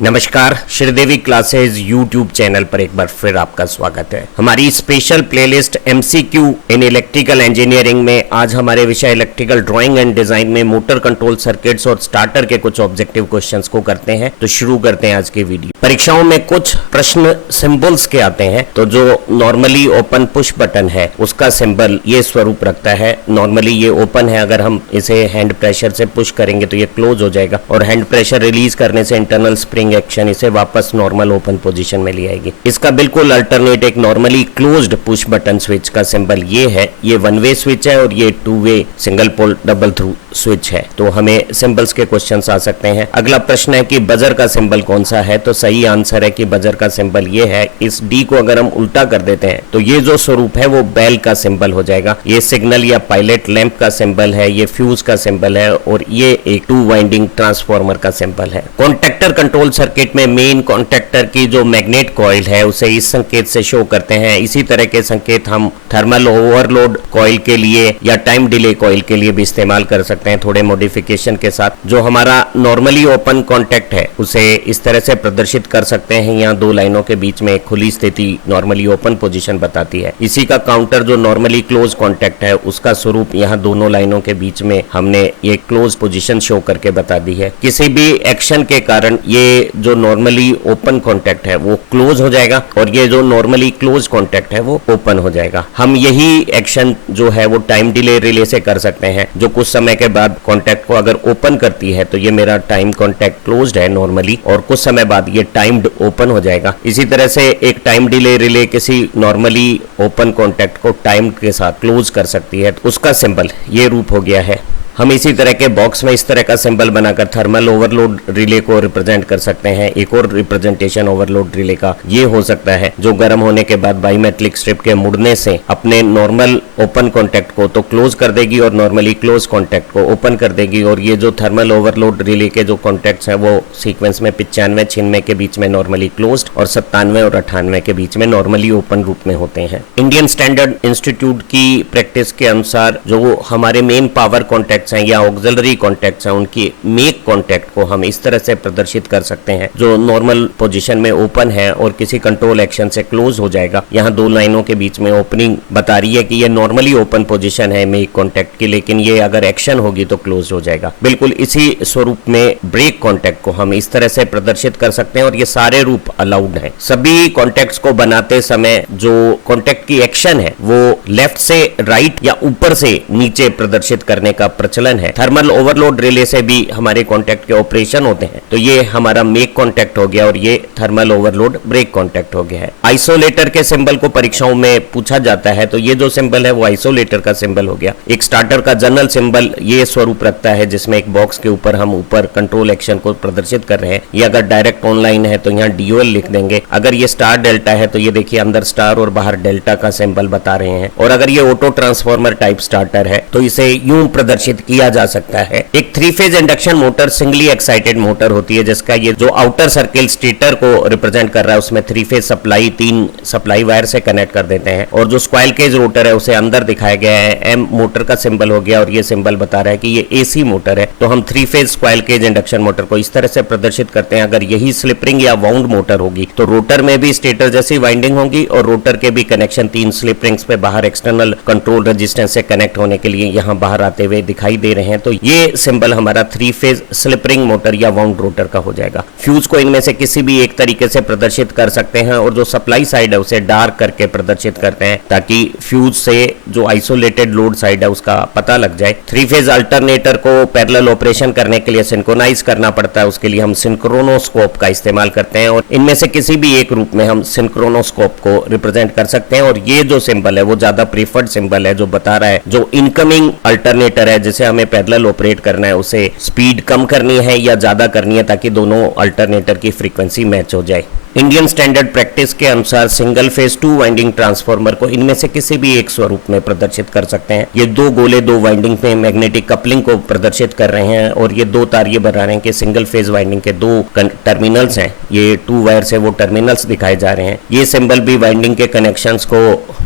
नमस्कार, Sridevi classes YouTube channel पर एक बार फिर आपका स्वागत है। हमारी special playlist MCQ in electrical engineering में आज हमारे विषय इलेक्ट्रिकल ड्राइंग एंड डिजाइन में मोटर कंट्रोल सर्किट्स और स्टार्टर के कुछ ऑब्जेक्टिव क्वेश्चंस को करते हैं। तो शुरू करते हैं आज की वीडियो। परीक्षाओं में कुछ प्रश्न सिंबल्स के आते हैं, तो जो नॉर्मली ओपन पुश बटन है उसका सिंबल ये स्वरूप रखता है। नॉर्मली ये ओपन है, अगर हम इसे हैंड प्रेशर से पुश करेंगे तो ये क्लोज हो जाएगा और हैंड प्रेशर रिलीज करने से इंटरनल स्प्रिंग एक्शन इसे वापस नॉर्मल ओपन पोजीशन में ले आएगी। इसका बिल्कुल अल्टरनेट एक normally closed push button switch का सिंबल ये है। ये वन वे स्विच है और ये two way single pole double throw switch है। तो हमें सिंबल्स के क्वेश्चंस आ सकते हैं। अगला प्रश्न है कि बजर का सिंबल कौन सा है, तो सही आंसर है कि बजर का सिंबल ये है। इस डी को अगर हम उल्टा कर देते हैं तो ये जो स्वरूप है वो बेल का सिंबल हो जाएगा। ये सिग्नल या पायलट लैंप का सिंबल है, ये फ्यूज का सिंबल है और ये एक टू वाइंडिंग ट्रांसफार्मर का सिंबल है। कॉन्टैक्टर कंट्रोल सर्किट में मेन कॉन्टैक्टर की जो मैग्नेट कॉइल है उसे इस संकेत से शो करते हैं। इसी तरह के संकेत हम थर्मल ओवरलोड कॉइल के लिए या टाइम डिले कॉइल के लिए भी इस्तेमाल कर सकते हैं, थोड़े मॉडिफिकेशन के साथ। जो हमारा नॉर्मली ओपन कॉन्टैक्ट है उसे इस तरह से प्रदर्शित कर सकते हैं। यहाँ दो लाइनों के बीच में एक खुली स्थिति नॉर्मली ओपन पोजीशन बताती है। इसी का काउंटर जो नॉर्मली क्लोज कॉन्टैक्ट है उसका स्वरूप यहाँ दोनों लाइनों के बीच में हमने ये क्लोज पोजीशन शो करके बता दी है। किसी भी एक्शन के कारण ये जो नॉर्मली ओपन कॉन्टैक्ट है वो क्लोज हो जाएगा और ये जो नॉर्मली क्लोज कॉन्टैक्ट है वो ओपन हो जाएगा। हम यही एक्शन जो है वो टाइम डिले रिले से कर सकते हैं, जो कुछ समय के बाद कॉन्टैक्ट को अगर ओपन करती है तो ये मेरा टाइम कॉन्टैक्ट क्लोज्ड है नॉर्मली, और कुछ समय बाद ये टाइम्ड ओपन हो जाएगा। इसी तरह से एक टाइम डिले रिले किसी नॉर्मली ओपन कॉन्टैक्ट को टाइम के साथ क्लोज कर सकती है, तो उसका सिंबल ये रूप हो गया है। हम इसी तरह के बॉक्स में इस तरह का सिंबल बनाकर थर्मल ओवरलोड रिले को रिप्रेजेंट कर सकते हैं। एक और रिप्रेजेंटेशन ओवरलोड रिले का ये हो सकता है, जो गर्म होने के बाद बाईमेटलिक स्ट्रिप के मुड़ने से अपने नॉर्मल ओपन कॉन्टैक्ट को तो क्लोज कर देगी और नॉर्मली क्लोज कॉन्टैक्ट को ओपन कर देगी। और ये जो थर्मल ओवरलोड रिले के जो कॉन्टैक्ट्स हैं वो सीक्वेंस में 95 96 के बीच में नॉर्मली क्लोज्ड और 97 और 98 के बीच में नॉर्मली ओपन रूप में होते हैं। इंडियन स्टैंडर्ड इंस्टीट्यूट की प्रैक्टिस के अनुसार जो हमारे मेन पावर कॉन्टैक्ट हैं या ऑक्सिलरी कॉन्टैक्ट्स हैं उनकी मेक कॉन्टैक्ट को हम इस तरह से प्रदर्शित कर सकते हैं। जो नॉर्मल पोजीशन में ओपन है और किसी कंट्रोल एक्शन से क्लोज हो जाएगा। यहाँ दो लाइनों के बीच में ओपनिंग बता रही है कि ये नॉर्मली ओपन पोजीशन है मेक कॉन्टैक्ट की, लेकिन ये अगर एक्शन होगी तो क्लोज हो जाएगा। बिल्कुल इसी स्वरूप में ब्रेक कॉन्टैक्ट को हम इस तरह से प्रदर्शित कर सकते हैं और ये सारे रूप अलाउड हैं। सभी कॉन्टैक्ट्स को बनाते समय जो कॉन्टैक्ट की एक्शन है वो लेफ्ट से राइट या ऊपर से नीचे प्रदर्शित करने का प्रचलन है। थर्मल ओवरलोड रिले से भी हमारे कॉन्टैक्ट के ऑपरेशन होते हैं, तो ये हमारा मेक कॉन्टैक्ट हो गया और ये थर्मल ओवरलोड ब्रेक कॉन्टैक्ट हो गया है। आइसोलेटर के सिंबल को परीक्षाओं में पूछा जाता है, तो ये जो सिंबल है वो आइसोलेटर का सिंबल हो गया। एक स्टार्टर का जनरल सिंबल ये स्वरूप रखता है, जिसमें एक बॉक्स के ऊपर हम ऊपर कंट्रोल एक्शन को प्रदर्शित कर रहे हैं। ये अगर डायरेक्ट ऑनलाइन है तो यहाँ DOL लिख देंगे। अगर ये स्टार डेल्टा है तो ये देखिए अंदर स्टार और बाहर डेल्टा का सिंबल बता रहे हैं। और अगर ये ऑटो ट्रांसफार्मर टाइप स्टार्टर है तो इसे यूं प्रदर्शित किया जा सकता है। एक 3 phase induction motor singly excited motor होती है, जिसका ये जो आउटर सर्किल स्टेटर को रिप्रेजेंट कर रहा है उसमें 3 फेज सप्लाई 3 सप्लाई वायर से कनेक्ट कर देते हैं। और जो स्क्वाइल केज रोटर है उसे अंदर दिखाया गया है। M मोटर का सिंबल हो गया और ये सिंबल बता रहा है कि ये AC मोटर है। तो हम 3 फेज स्क्वाइल केज इंडक्शन मोटर को इस तरह से प्रदर्शित करते हैं। अगर यही स्लिप रिंग या वाउंड मोटर होगी तो रोटर में भी स्टेटर जैसी वाइंडिंग होगी और रोटर के भी कनेक्शन 3 स्लिप रिंग्स पे बाहर एक्सटर्नल कंट्रोल रेजिस्टेंस से कनेक्ट होने के लिए यहाँ बाहर आते हुए दिखाई दे रहे हैं। तो ये सिंबल हमारा 3 फेज स्लिप रिंग मोटर या वाउंड रोटर का हो जाएगा। फ्यूज को इनमें से किसी भी एक तरीके से प्रदर्शित कर सकते हैं और जो सप्लाई साइड है उसे डार्क करके प्रदर्शित करते हैं, ताकि फ्यूज से जो आइसोलेटेड लोड साइड है उसका पता लग जाए। 3 फेज अल्टरनेटर को पैरेलल ऑपरेशन करने के लिए सिंक्रोनाइज करना पड़ता है, उसके लिए हम सिंक्रोनोस्कोप का इस्तेमाल करते हैं और इनमें से किसी भी एक रूप में हम सिंक्रोनोस्कोप को रिप्रेजेंट कर सकते हैं। और ये जो सिंबल है वो ज्यादा प्रीफर्ड सिंबल है, जो बता रहा है जो इनकमिंग अल्टरनेटर है जिसे हमें पैरेलल ऑपरेट करना है उसे स्पीड कम करनी है या ज्यादा करनी है, ताकि दोनों अल्टरनेटर की फ्रीक्वेंसी मैच हो जाए। इंडियन स्टैंडर्ड प्रैक्टिस के अनुसार सिंगल फेज 2 वाइंडिंग ट्रांसफार्मर को इनमें से किसी भी एक स्वरूप में प्रदर्शित कर सकते हैं। ये दो गोले 2 वाइंडिंग में मैग्नेटिक कपलिंग को प्रदर्शित कर रहे हैं और ये 2 तार ये बता रहे हैं कि सिंगल फेज वाइंडिंग के 2 टर्मिनल्स हैं। ये 2 वायर से वो टर्मिनल्स दिखाए जा रहे हैं। ये सिंबल भी वाइंडिंग के कनेक्शंस को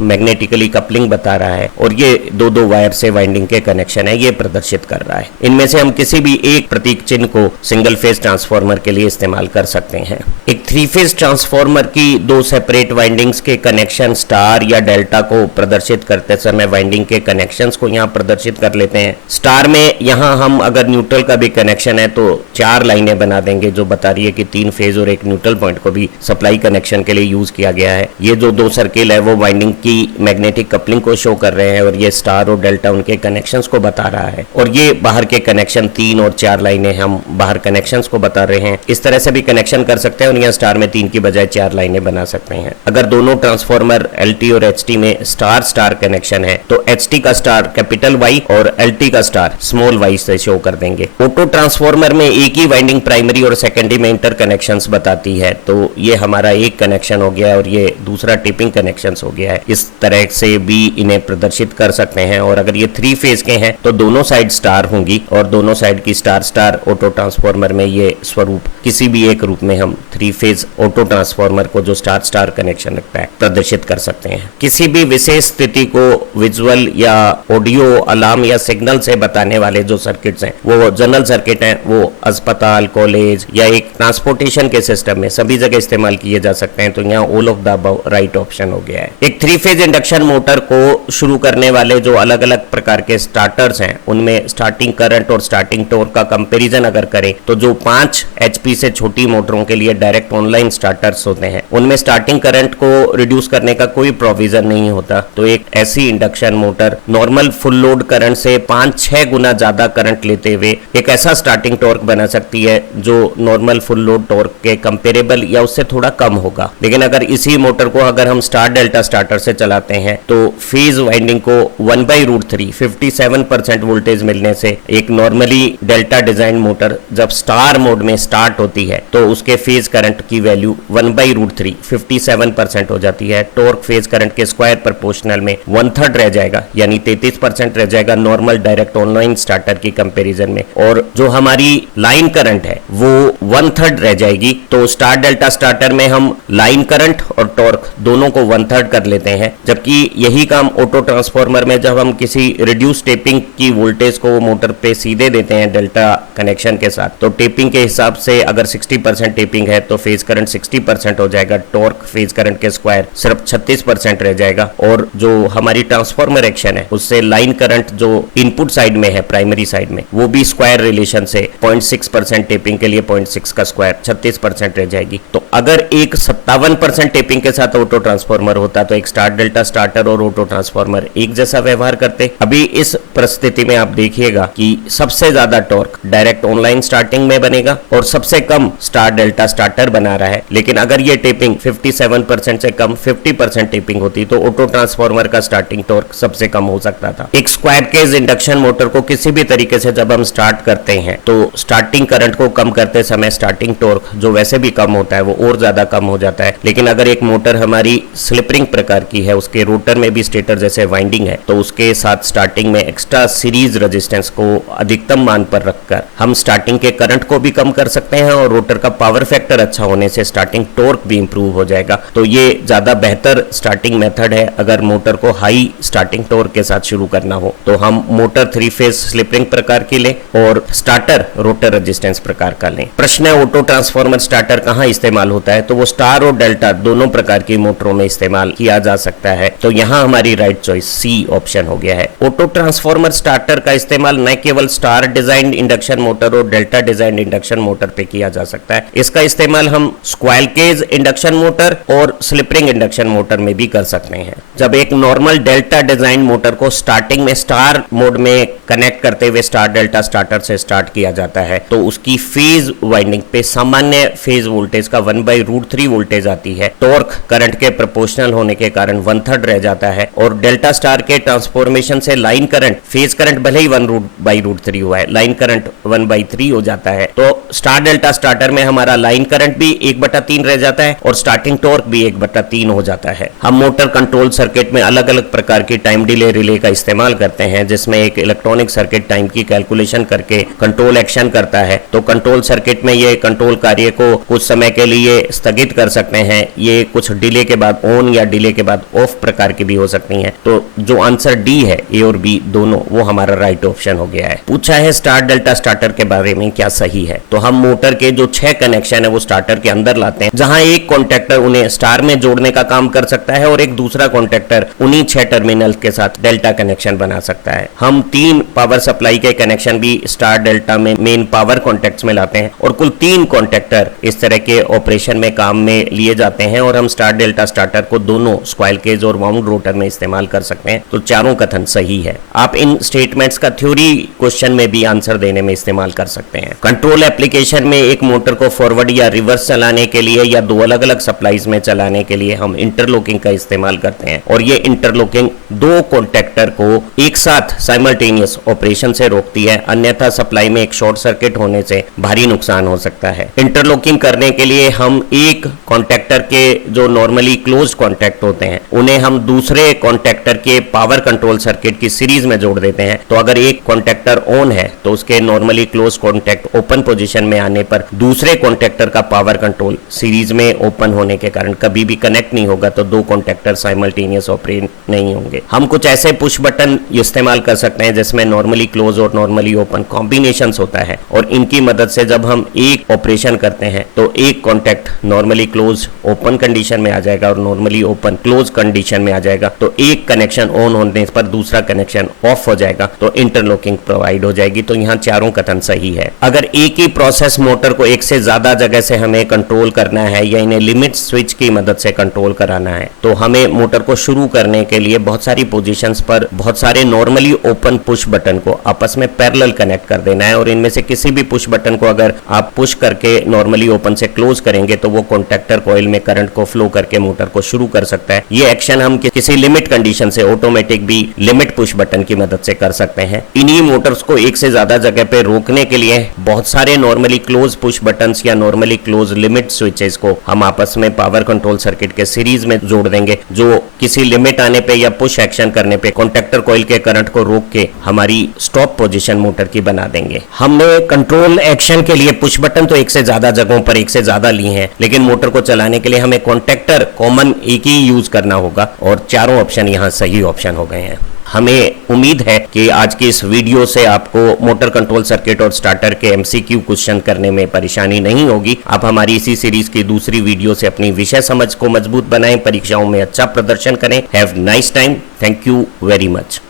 मैग्नेटिकली कपलिंग बता रहा है और ये दो वायर से वाइंडिंग के कनेक्शन है ये प्रदर्शित कर रहा है। इनमें से हम किसी भी एक प्रतीक चिन्ह को सिंगल फेज ट्रांसफार्मर के लिए इस्तेमाल कर सकते हैं। एक 3 फेज ट्रांसफार्मर की दो सेपरेट वाइंडिंग्स के कनेक्शन स्टार या डेल्टा को प्रदर्शित करते समय वाइंडिंग के कनेक्शंस को यहाँ प्रदर्शित कर लेते हैं। स्टार में यहाँ हम अगर न्यूट्रल का भी कनेक्शन है तो 4 लाइनें बना देंगे जो बता रही है कि 3 फेज और एक न्यूट्रल पॉइंट को भी सप्लाई कनेक्शन के लिए यूज किया गया है। ये जो 2 सर्किल है वो वाइंडिंग की मैग्नेटिक कपलिंग को शो कर रहे हैं और ये स्टार और डेल्टा उनके कनेक्शंस को बता रहा है। और ये बाहर के कनेक्शन 3 और 4 लाइनें हम बाहर कनेक्शंस को बता रहे हैं। इस तरह से भी कनेक्शन कर सकते हैं और यहाँ स्टार में 3 की बजाय 4 लाइनें बना सकते हैं। अगर दोनों ट्रांसफार्मर LT और HT में स्टार स्टार कनेक्शन है तो HT का स्टार कैपिटल Y और LT का स्टार स्मॉल y से शो कर देंगे। ऑटो ट्रांसफार्मर में एक ही वाइंडिंग प्राइमरी और सेकेंडरी में इंटर कनेक्शंस बताती है, तो ये हमारा एक कनेक्शन हो गया और ये दूसरा टिपिंग कनेक्शंस हो गया है। इस तरह से भी इन्हें प्रदर्शित कर सकते हैं। और अगर ये 3 फेज के हैं तो दोनों साइड स्टार होंगी और दोनों साइड की स्टार स्टार ऑटो ट्रांसफार्मर में ये स्वरूप किसी भी एक रूप में हम 3 फेज ऑटो ट्रांसफार्मर को जो स्टार स्टार कनेक्शन रखता है प्रदर्शित कर सकते हैं। किसी भी विशेष स्थिति को विजुअल या ऑडियो अलार्म या सिग्नल से बताने वाले जो सर्किट्स हैं वो जनरल सर्किट हैं, वो अस्पताल, कॉलेज या एक ट्रांसपोर्टेशन के सिस्टम में सभी जगह इस्तेमाल किए जा सकते हैं। तो यहाँ all of the above right option हो गया है। एक 3 फेज इंडक्शन मोटर को शुरू करने वाले जो अलग अलग प्रकार के स्टार्टर्स हैं उनमें स्टार्टिंग करंट और स्टार्टिंग टॉर्क का कंपैरिजन अगर करें तो जो 5 HP से छोटी मोटरों के लिए डायरेक्ट ऑनलाइन स्टार्टर्स होते हैं उनमें स्टार्टिंग करंट को रिड्यूस करने का कोई प्रोविजन नहीं होता। तो एक ऐसी induction motor normal full load current से 5-6 गुना ज्यादा करंट लेते हुए एक ऐसा स्टार्टिंग टॉर्क बना सकती है जो नॉर्मल फुल लोड टॉर्क के कंपेरेबल या उससे थोड़ा कम होगा। लेकिन अगर इसी मोटर को अगर हम स्टार डेल्टा स्टार्टर से चलाते हैं तो फेज वाइंडिंग को 1/√3 57% वोल्टेज मिलने से एक नॉर्मली डेल्टा डिजाइन मोटर जब स्टार मोड में स्टार्ट होती है तो उसके फेज करंट की वैल्यू 1/√3 57% हो जाती है। टॉर्क फेज करंट के स्क्वायर प्रोपोर्शनल में 1/3 रह जाएगा, यानी 33% रह जाएगा नॉर्मल डायरेक्ट ऑनलाइन स्टार्टर की कंपैरिजन में। और जो हमारी लाइन करंट है वो 1/3 रह जाएगी। तो स्टार डेल्टा स्टार्टर में हम लाइन करंट और टॉर्क दोनों को 1/3 कर लेते हैं, जबकि यही काम ऑटो ट्रांसफार्मर में जब हम किसी रिड्यूस टेपिंग की वोल्टेज को मोटर पे सीधे देते हैं डेल्टा कनेक्शन के साथ, तो टेपिंग के हिसाब से अगर 60% टेपिंग है तो फेज करंट 60% हो जाएगा, टॉर्क फेज करंट के स्क्वायर सिर्फ 36% रह जाएगा। और जो हमारी ट्रांसफार्मर एक्शन है उससे लाइन करंट जो इनपुट साइड में है प्राइमरी साइड में वो भी स्क्वायर रिलेशन से 0.6% टेपिंग के लिए 0.6 का स्क्वायर 36% रह जाएगी। तो अगर एक 57% टेपिंग के साथ ऑटो ट्रांसफार्मर होता तो एक स्टार डेल्टा स्टार्टर और ऑटो ट्रांसफार्मर एक जैसा व्यवहार करते। अभी इस परिस्थिति में आप देखिएगा कि सबसे ज्यादा टॉर्क डायरेक्ट ऑनलाइन स्टार्टिंग में बनेगा और सबसे कम स्टार डेल्टा स्टार्टर बना रहा है। लेकिन अगर ये टेपिंग 57% से कम 50% टेपिंग होती तो ऑटो ट्रांसफार्मर का स्टार्टिंग टॉर्क सबसे कम हो सकता था। एक स्क्वायर केज इंडक्शन मोटर को किसी भी तरीके से जब हम स्टार्ट करते हैं तो स्टार्टिंग करंट को कम करते समय स्टार्टिंग टॉर्क जो वैसे भी कम होता है वो और ज्यादा कम हो जाता है। लेकिन अगर एक मोटर हमारी स्लिप रिंग प्रकार की है, उसके रोटर में भी स्टेटर जैसे वाइंडिंग है, तो उसके साथ स्टार्टिंग में एक्स्ट्रा सीरीज रेजिस्टेंस को अधिकतम मान पर रखकर हम स्टार्टिंग के करंट को भी कम कर सकते हैं और रोटर का पावर फैक्टर अच्छा होने से स्टार्टिंग टॉर्क भी इंप्रूव हो जाएगा। तो ये ज्यादा बेहतर स्टार्टिंग मेथड है। अगर मोटर को हाई स्टार्टिंग टॉर्क के साथ शुरू करना हो तो हम मोटर 3 फेज स्लिप रिंग प्रकार की लें और स्टार्टर रोटर रेजिस्टेंस प्रकार का लें। प्रश्न है ऑटो ट्रांसफार्मर स्टार्टर कहां इस्तेमाल होता है, तो वो स्टार और डेल्टा दोनों प्रकार की मोटरों में इस्तेमाल किया जा सकता है। तो यहां हमारी राइट चॉइस सी ऑप्शन हो गया है। ऑटो ट्रांसफार्मर स्टार्टर का इस्तेमाल न केवल स्टार डिजाइन इंडक्शन मोटर और डेल्टा डिजाइन इंडक्शन मोटर पे किया जा सकता है, इसका इस्तेमाल हम स्क्वायर केज इंडक्शन मोटर और स्लिप रिंग इंडक्शन मोटर में भी कर सकते हैं। जब एक नॉर्मल डेल्टा डिजाइन मोटर को स्टार्टिंग में स्टार मोड में कनेक्ट करते हुए स्टार डेल्टा स्टार्टर से स्टार्ट किया जाता है तो उसकी फेज वाइंडिंग पे सामान्य फेज वोल्टेज का 1/√3 वोल्टेज आती है। टॉर्क करंट के प्रोपोर्शनल होने के कारण 1/3 रह जाता है और डेल्टा स्टार के ट्रांसफॉर्मेशन से लाइन करंट, फेज करंट भले ही 1/√3 हुआ है, लाइन करंट 1/3 हो जाता है। तो स्टार डेल्टा स्टार्टर में हमारा लाइन करंट भी 1/3 रह जाता है और स्टार्टिंग टॉर्क भी 1/3 हो जाता है। हम मोटर कंट्रोल सर्किट में अलग अलग प्रकार की टाइम डिले रिले का इस्तेमाल करते हैं, जिसमें एक इलेक्ट्रॉनिक सर्किट टाइम की कैलकुलेशन करके कंट्रोल एक्शन करता है। तो कंट्रोल सर्किट में ये कंट्रोल कार्य को कुछ समय के लिए स्थगित कर सकते हैं। ये कुछ डिले के बाद ऑन या डिले के बाद ऑफ प्रकार की भी हो सकती हैं। तो जो आंसर डी है, ए और बी दोनों, वो हमारा राइट ऑप्शन हो गया है। पूछा है स्टार डेल्टा स्टार्टर के बारे में क्या सही है। तो हम मोटर के जो 6 कनेक्शन है वो स्टार्टर के अंदर लाते हैं, जहां एक कॉन्टेक्टर उन्हें स्टार में जोड़ने का काम कर सकता है और एक दूसरा कॉन्टेक्टर उन्हीं 6 टर्मिनल के साथ डेल्टा कनेक्शन बना सकता है। हम 3 पावर सप्लाई के कनेक्शन भी स्टार डेल्टा में मेन पावर कॉन्टेक्ट्स में लाते हैं और कुल 3 कॉन्टेक्टर इस तरह के ऑपरेशन में काम में लिए जाते हैं और हम स्टार डेल्टा स्टार्टर को दोनों स्क्वाइरल केज और वाउंड रोटर में इस्तेमाल कर सकते हैं। तो चारों कथन सही है। आप इन स्टेटमेंट्स का थ्योरी क्वेश्चन में भी आंसर देने में इस्तेमाल कर सकते हैं। कंट्रोल एप्लीकेशन में एक मोटर को फॉरवर्ड या रिवर्स चलाने के लिए या 2 अलग अलग सप्लाईज में चलाने के लिए हम इंटरलॉकिंग का इस्तेमाल करते हैं और ये इंटरलॉकिंग 2 कॉन्टेक्टर को एक साथ साइमल्टेनियस ऑपरेशन से रोकती है, अन्यथा सप्लाई में एक शॉर्ट सर्किट होने से भारी नुकसान हो सकता है। इंटरलॉकिंग करने के लिए हम एक कॉन्टेक्टर के जो नॉर्मली क्लोज्ड कॉन्टेक्ट होते हैं उन्हें हम दूसरे कॉन्टेक्टर के पावर कंट्रोल सर्किट की सीरीज में जोड़ देते हैं। तो अगर एक कॉन्टेक्टर ऑन है तो उसके normally close contact open position में आने पर दूसरे कॉन्टेक्टर का पावर कंट्रोल सीरीज में ओपन होने के कारण कभी भी कनेक्ट नहीं होगा, तो 2 कॉन्टेक्टर साइमल्टेनियस ऑपरेट नहीं होंगे। हम कुछ ऐसे पुश बटन इस्तेमाल कर सकते हैं जिसमें नॉर्मली क्लोज और नॉर्मली ओपन कॉम्बिनेशन होता है और इनकी मदद से जब हम एक ऑपरेशन करते हैं तो एक contact normally close open condition में आ जाएगा और नॉर्मली ओपन क्लोज कंडीशन में आ जाएगा। तो एक कनेक्शन ऑन होने पर दूसरा कनेक्शन ऑफ हो जाएगा, तो इंटरलॉकिंग प्रोवाइड हो जाएगी। तो यहाँ चारों कथन सही है। अगर एक ही प्रोसेस मोटर को एक से ज्यादा जगह से हमें कंट्रोल करना है या इन्हें लिमिट स्विच की मदद से कंट्रोल कराना है तो हमें मोटर को शुरू करने के लिए बहुत सारी पोजीशंस पर बहुत सारे नॉर्मली ओपन पुश बटन को आपस में पैरेलल कनेक्ट कर देना है और इनमें से किसी भी पुश बटन को अगर आप पुश करके नॉर्मली ओपन से क्लोज करेंगे तो वो कॉन्टेक्टर कॉइल में करंट को फ्लो करके मोटर को शुरू कर सकता है। ये एक्शन हम किसी लिमिट कंडीशन से ऑटोमेटिक भी लिमिट पुश बटन की मदद से कर सकते हैं। इन्हीं मोटर्स को एक से ज्यादा जगह पे रोकने के लिए बहुत सारे नॉर्मली क्लोज पुश बटन्स या नॉर्मली क्लोज लिमिट स्विचेस को हम आपस में पावर कंट्रोल सर्किट के सीरीज में जोड़ देंगे, जो किसी लिमिट आने पे या पुश एक्शन करने पे कॉन्टेक्टर कॉइल के करंट को रोक के हमारी स्टॉप पोजीशन मोटर की बना देंगे। हमने कंट्रोल एक्शन के लिए पुश बटन तो एक से ज्यादा जगहों पर एक से ज्यादा लिए हैं, लेकिन मोटर को चलाने के लिए हमें कॉन्टेक्टर कॉमन एक ही यूज करना होगा और चारों ऑप्शन यहाँ सही ऑप्शन हो गए हैं। हमें उम्मीद है कि आज की इस वीडियो से आपको मोटर कंट्रोल सर्किट और स्टार्टर के एमसीक्यू क्वेश्चन करने में परेशानी नहीं होगी। आप हमारी इसी सीरीज की दूसरी वीडियो से अपनी विषय समझ को मजबूत बनाएं, परीक्षाओं में अच्छा प्रदर्शन करें। Have nice time. Thank you very much.